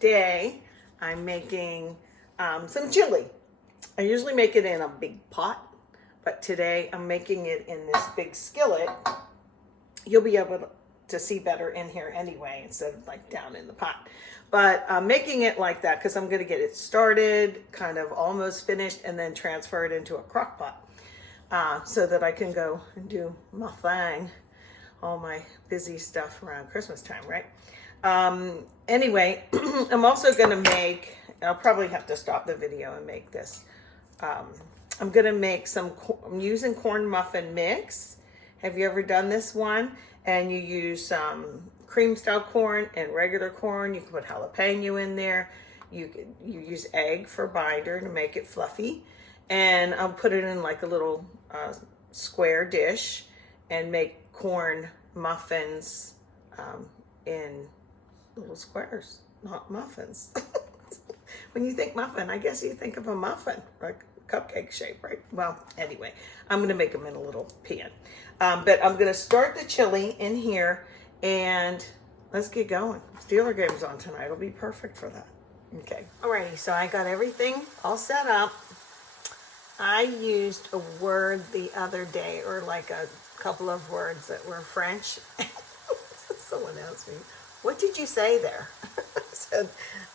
today I'm making some chili. I usually make it in a big pot, but today I'm making it in this big skillet. You'll be able to see better in here anyway, instead of like down in the pot. But I'm making it like that because I'm going to get it started, kind of almost finished, and then transfer it into a crock pot so that I can go and do my thing, all my busy stuff around Christmas time, right? Anyway, I'm also going to make, I'll probably have to stop the video and make this. I'm going to make I'm using corn muffin mix. Have you ever done this one? And you use cream style corn and regular corn. You can put jalapeno in there. You use egg for binder to make it fluffy. And I'll put it in like a little square dish and make corn muffins in little squares, not muffins. When you think muffin, I guess you think of a muffin, like cupcake shape, right? Well, anyway, I'm going to make them in a little pan. But I'm going to start the chili in here, and let's get going. Steeler game's on tonight. It'll be perfect for that. Okay. Alrighty, so I got everything all set up. I used a word the other day, or like a couple of words that were French. Someone asked me, what did you say there? I said,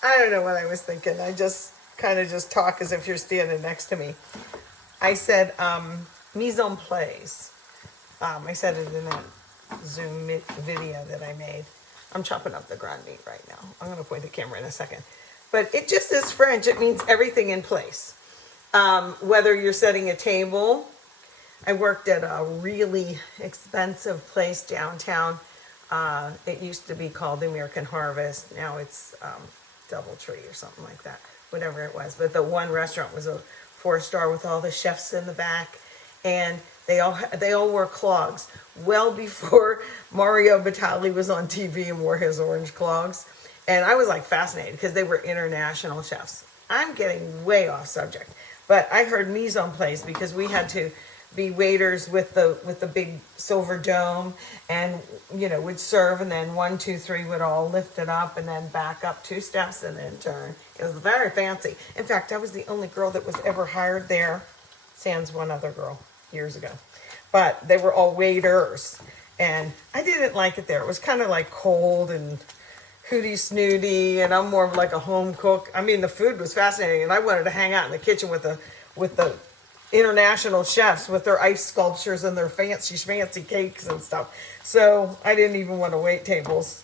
I don't know what I was thinking. I just kind of just talk as if you're standing next to me. I said, mise en place. I said it in that Zoom video that I made. I'm chopping up the ground meat right now. I'm going to point the camera in a second. But it just is French. It means everything in place. Whether you're setting a table. I worked at a really expensive place downtown. It used to be called the American Harvest. Now it's Doubletree or something like that, whatever it was. But the one restaurant was a 4-star with all the chefs in the back, and they all wore clogs. Well before Mario Batali was on TV and wore his orange clogs, and I was like fascinated because they were international chefs. I'm getting way off subject, but I heard mise en place because we had to be waiters with the big silver dome, and would serve, and then 1, 2, 3 would all lift it up and then back up 2 steps and then turn. It was very fancy. In fact, I was the only girl that was ever hired there, sans one other girl years ago. But they were all waiters, and I didn't like it there. It was kind of like cold and hooty snooty, and I'm more of like a home cook. I mean, the food was fascinating, and I wanted to hang out in the kitchen with the international chefs with their ice sculptures and their fancy cakes and stuff. So I didn't even want to wait tables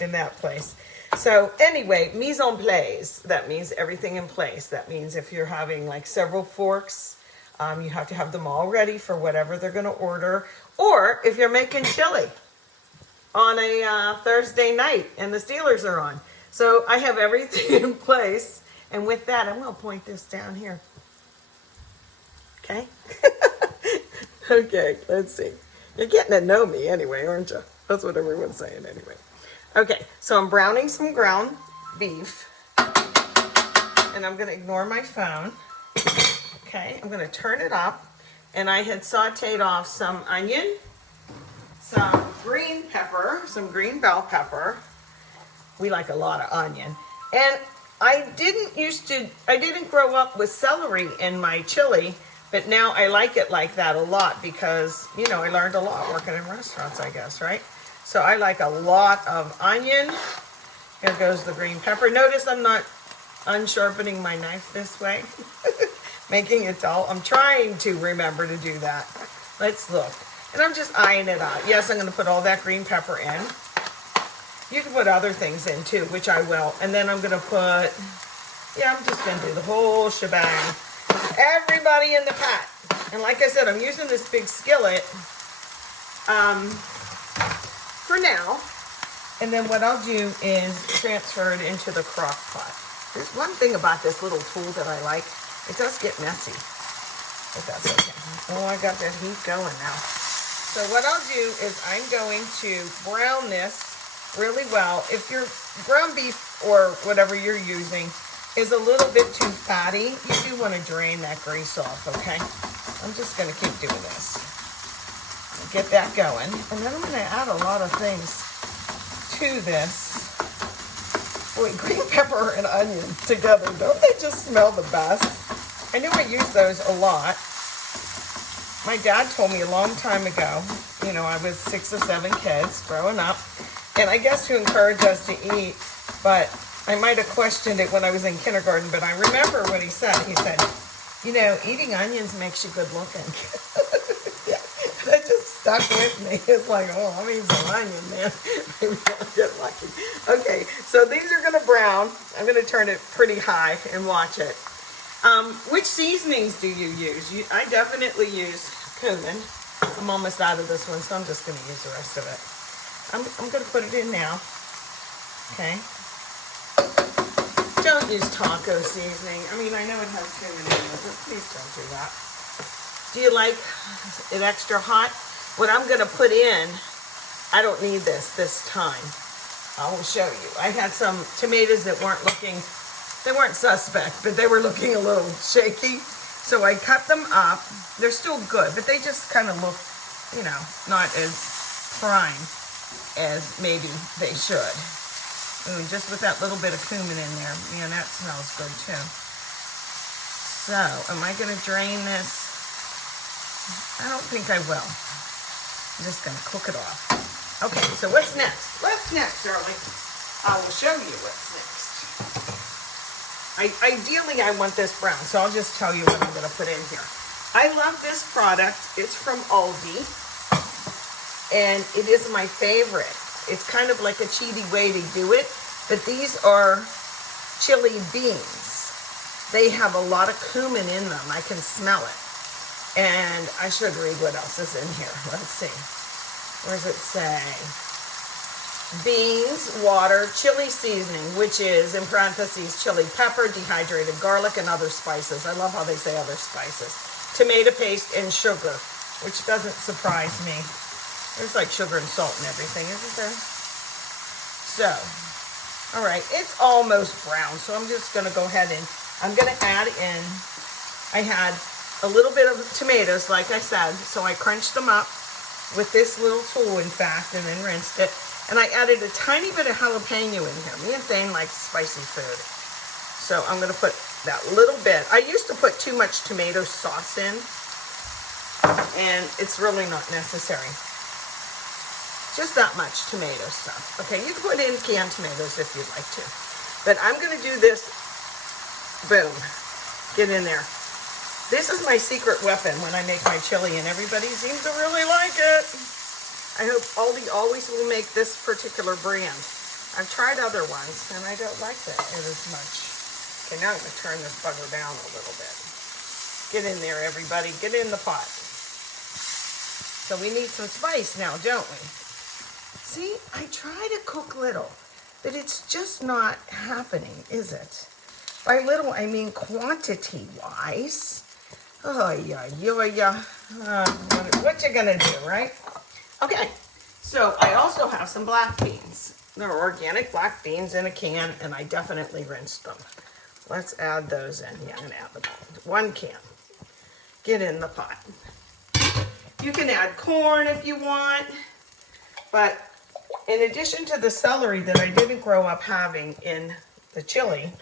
in that place. So anyway, mise en place, that means everything in place. That means if you're having like several forks, you have to have them all ready for whatever they're going to order. Or if you're making chili on a Thursday night and the Steelers are on. So I have everything in place. And with that, I'm going to point this down here. Okay. Okay, let's see. You're getting to know me anyway, aren't you? That's what everyone's saying anyway. Okay, so I'm browning some ground beef. And I'm going to ignore my phone. Okay, I'm going to turn it up. And I had sauteed off some onion, some green pepper, some green bell pepper. We like a lot of onion. And I didn't grow up with celery in my chili. But now I like it like that a lot because, I learned a lot working in restaurants, I guess, right? So I like a lot of onion. Here goes the green pepper. Notice I'm not unsharpening my knife this way, making it dull. I'm trying to remember to do that. Let's look. And I'm just eyeing it out. Yes, I'm going to put all that green pepper in. You can put other things in too, which I will. And then I'm going to put, I'm just going to do the whole shebang. Everybody in the pot. And like I said, I'm using this big skillet for now. And then what I'll do is transfer it into the crock pot. There's one thing about this little tool that I like. It does get messy, but that's okay. Oh, I got that heat going now. So what I'll do is I'm going to brown this really well. If your ground beef or whatever you're using is a little bit too fatty, you do want to drain that grease off, okay? I'm just going to keep doing this. Get that going. And then I'm going to add a lot of things to this. Boy, green pepper and onion together, don't they just smell the best? I knew I used those a lot. My dad told me a long time ago, you know, I was 6 or 7 kids growing up, and I guess to encourage us to eat, but I might have questioned it when I was in kindergarten, but I remember what he said. He said, you know, eating onions makes you good looking. That just stuck with me. It's like, oh, I'm eating some onion, man. Maybe I'll get lucky. Okay, so these are gonna brown. I'm gonna turn it pretty high and watch it. Which seasonings do you use? I definitely use cumin. I'm almost out of this one, so I'm just gonna use the rest of it. I'm gonna put it in now. Okay. Don't use taco seasoning. I mean, I know it has cumin in it, but please don't do that. Do you like it extra hot? What I'm gonna put in, I don't need this time. I will show you. I had some tomatoes that they weren't suspect, but they were looking a little shaky. So I cut them up. They're still good, but they just kind of look, you know, not as prime as maybe they should. Ooh, just with that little bit of cumin in there, man, that smells good too. So, am I gonna drain this? I don't think I will. I'm just gonna cook it off. Okay, so what's next? What's next, darling? I will show you what's next. Ideally, I want this brown, so I'll just tell you what I'm gonna put in here. I love this product. It's from Aldi, and it is my favorite. It's kind of like a cheaty way to do it, but these are chili beans. They have a lot of cumin in them. I can smell it. And I should read what else is in here. Let's see. Where does it say? Beans, water, chili seasoning, which is, in parentheses, chili pepper, dehydrated garlic, and other spices. I love how they say other spices. Tomato paste and sugar, which doesn't surprise me. There's like sugar and salt and everything, isn't there? So, all right, it's almost brown, so I'm just gonna go ahead and I'm gonna add in, I had a little bit of tomatoes, like I said, so I crunched them up with this little tool, in fact, and then rinsed it. And I added a tiny bit of jalapeno in here. Me and Thane like spicy food. So I'm gonna put that little bit. I used to put too much tomato sauce in, and it's really not necessary. Just that much tomato stuff. Okay, you can put in canned tomatoes if you'd like to. But I'm gonna do this, boom, get in there. This is my secret weapon when I make my chili, and everybody seems to really like it. I hope Aldi always will make this particular brand. I've tried other ones, and I don't like it as much. Okay, now I'm gonna turn this bugger down a little bit. Get in there, everybody, get in the pot. So we need some spice now, don't we? See, I try to cook little, but it's just not happening, is it? By little, I mean quantity-wise. Oh, yeah. What you gonna do, right? Okay, so I also have some black beans. They're organic black beans in a can, and I definitely rinsed them. Let's add those in. Yeah, I'm gonna add them all. 1 can. Get in the pot. You can add corn if you want, but in addition to the celery that I didn't grow up having in the chili,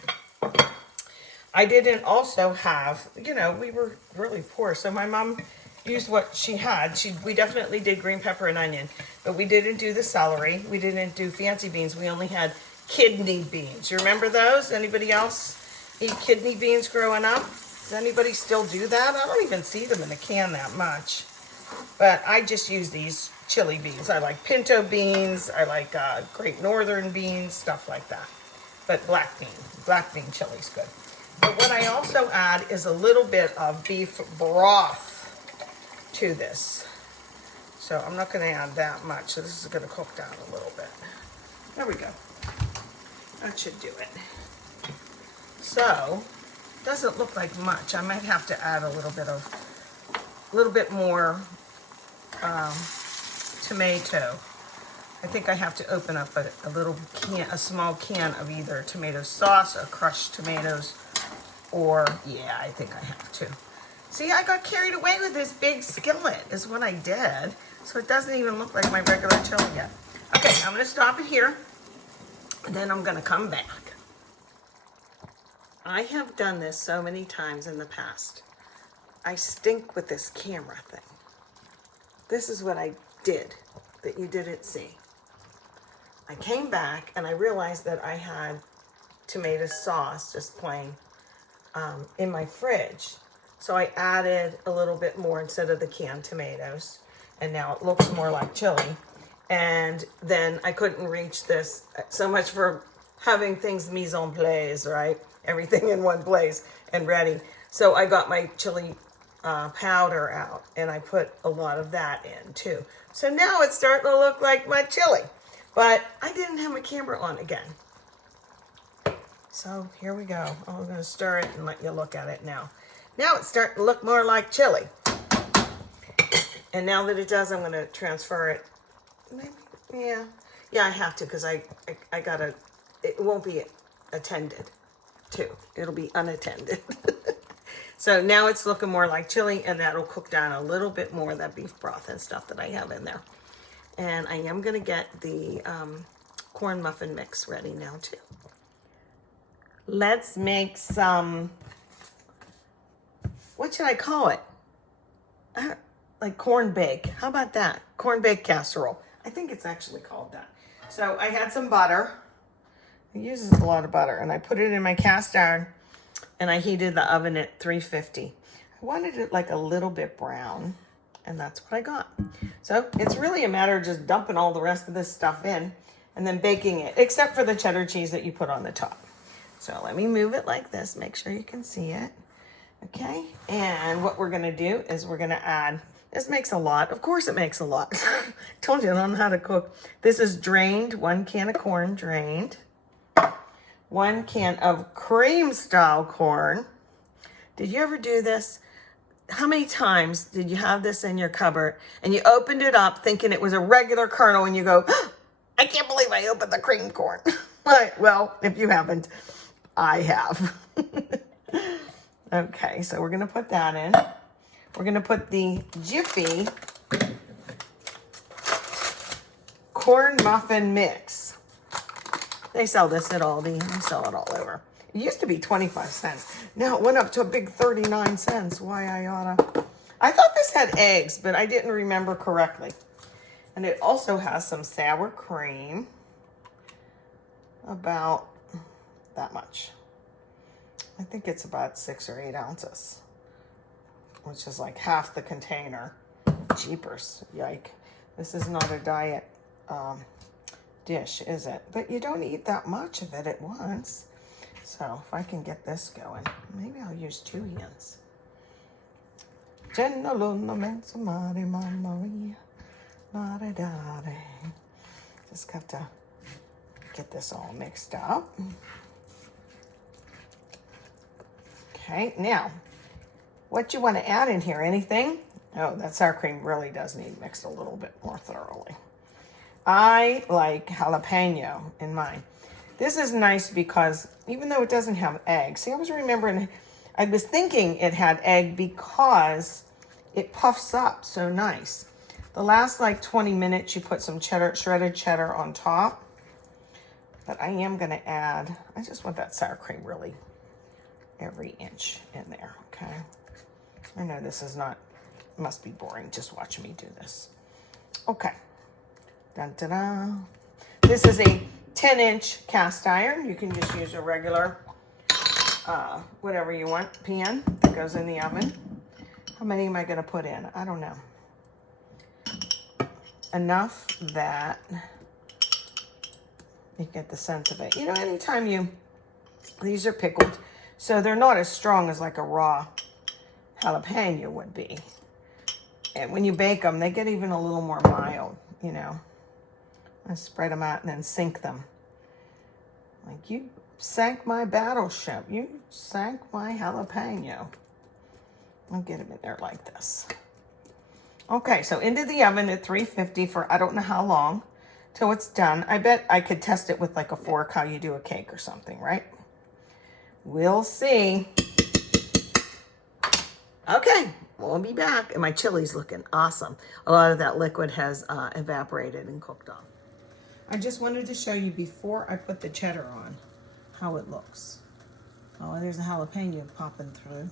I didn't also have, you know, we were really poor, so my mom used what she had. We definitely did green pepper and onion, but we didn't do the celery. We didn't do fancy beans. We only had kidney beans. You remember those? Anybody else eat kidney beans growing up? Does anybody still do that? I don't even see them in a can that much. But I just use these chili beans. I like pinto beans. I like Great Northern beans, stuff like that. But black bean chili's good. But what I also add is a little bit of beef broth to this. So I'm not going to add that much. So this is going to cook down a little bit. There we go. That should do it. So, doesn't look like much. I might have to add a little bit more tomato. I think I have to open up a small can of either tomato sauce or crushed tomatoes, or yeah, I think I have to. See, I got carried away with this big skillet is what I did. So it doesn't even look like my regular chili yet. Okay, I'm gonna stop it here. Then I'm gonna come back. I have done this so many times in the past. I stink with this camera thing. This is what I did that you didn't see. I came back and I realized that I had tomato sauce, just plain, in my fridge. So I added a little bit more instead of the canned tomatoes. And now it looks more like chili. And then I couldn't reach this, so much for having things mise en place, right? Everything in one place and ready. So I got my chili powder out and I put a lot of that in too. So now it's starting to look like my chili, but I didn't have my camera on again. So here we go. I'm going to stir it and let you look at it now. Now it's starting to look more like chili. And now that it does, I'm going to transfer it. Maybe, yeah, I have to, because I gotta, it won't be attended to. It'll be unattended. So now it's looking more like chili, and that'll cook down a little bit more of that beef broth and stuff that I have in there. And I am gonna get the corn muffin mix ready now too. Let's make some, what should I call it? Like corn bake. How about that? Corn bake casserole. I think it's actually called that. So I had some butter. It uses a lot of butter. And I put it in my cast iron and I heated the oven at 350. I wanted it like a little bit brown. And that's what I got. So it's really a matter of just dumping all the rest of this stuff in and then baking it, except for the cheddar cheese that you put on the top. So let me move it like this. Make sure you can see it. Okay. And what we're going to do is we're going to add, this makes a lot. Of course it makes a lot. Told you I don't know how to cook. This is drained, 1 can of corn drained. 1 can of cream style corn. Did you ever do this? How many times did you have this in your cupboard and you opened it up thinking it was a regular kernel and you go, oh, I can't believe I opened the cream corn. Right, well, if you haven't, I have. Okay, so we're gonna put that in. We're gonna put the Jiffy corn muffin mix. They sell this at Aldi. They sell it all over. It used to be 25 cents. Now it went up to a big 39 cents. Why I oughta. I thought this had eggs, but I didn't remember correctly. And it also has some sour cream. About that much. I think it's about 6 or 8 ounces, which is like half the container. Jeepers, yike. This is not a diet dish, is it? But you don't eat that much of it at once. So if I can get this going, maybe I'll use 2 hands. Just have to get this all mixed up. Okay, now, what you want to add in here, anything? Oh, that sour cream really does need mixed a little bit more thoroughly. I like jalapeno in mine. This is nice because even though it doesn't have egg, see, I was thinking it had egg because it puffs up so nice. The last like 20 minutes, you put some cheddar, shredded cheddar on top. But I am going to add, I just want that sour cream really every inch in there, okay? I know this is not, must be boring just watching me do this. Okay. Dun, dun, dun. This is a 10-inch cast iron. You can just use a regular, whatever you want, pan that goes in the oven. How many am I going to put in? I don't know. Enough that you get the sense of it. You know, anytime these are pickled, so they're not as strong as like a raw jalapeno would be. And when you bake them, they get even a little more mild, you know. I spread them out and then sink them. Like, you sank my battleship. You sank my jalapeno. I'll get them in there like this. Okay, so into the oven at 350 for I don't know how long till it's done. I bet I could test it with like a fork, how you do a cake or something, right? We'll see. Okay, we'll be back. And my chili's looking awesome. A lot of that liquid has evaporated and cooked off. I just wanted to show you before I put the cheddar on how it looks. Oh, there's a jalapeno popping through.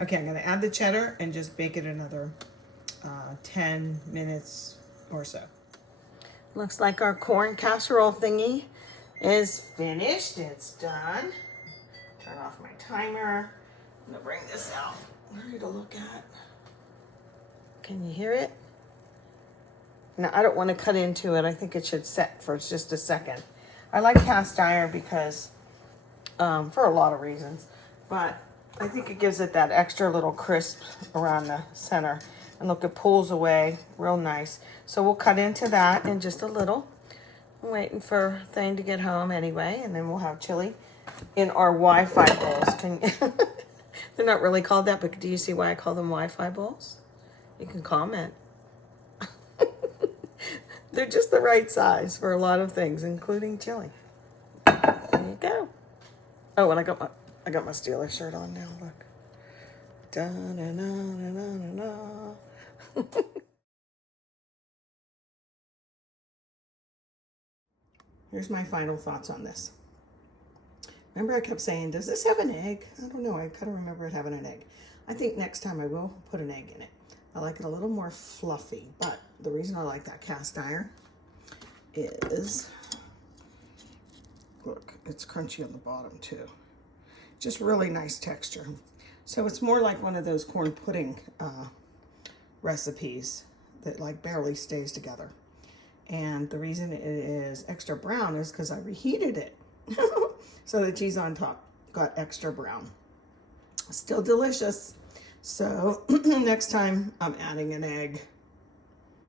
Okay, I'm going to add the cheddar and just bake it another 10 minutes or so. Looks like our corn casserole thingy is finished. It's done. Turn off my timer. I'm going to bring this out. Ready to look at. Can you hear it? Now, I don't want to cut into it. I think it should set for just a second. I like cast iron because, for a lot of reasons, but I think it gives it that extra little crisp around the center. And look, it pulls away real nice. So we'll cut into that in just a little. I'm waiting for Thane to get home anyway, and then we'll have chili in our Wi-Fi bowls. They're not really called that, but do you see why I call them Wi-Fi bowls? You can comment. They're just the right size for a lot of things, including chili. There you go. Oh, and I got my Steelers shirt on now. Look. Da na na na na na. Here's my final thoughts on this. Remember, I kept saying, "Does this have an egg?" I don't know. I kind of remember it having an egg. I think next time I will put an egg in it. I like it a little more fluffy, but the reason I like that cast iron is, look, it's crunchy on the bottom too. Just really nice texture. So it's more like one of those corn pudding recipes that like barely stays together. And the reason it is extra brown is because I reheated it. So the cheese on top got extra brown. Still delicious. So next time I'm adding an egg.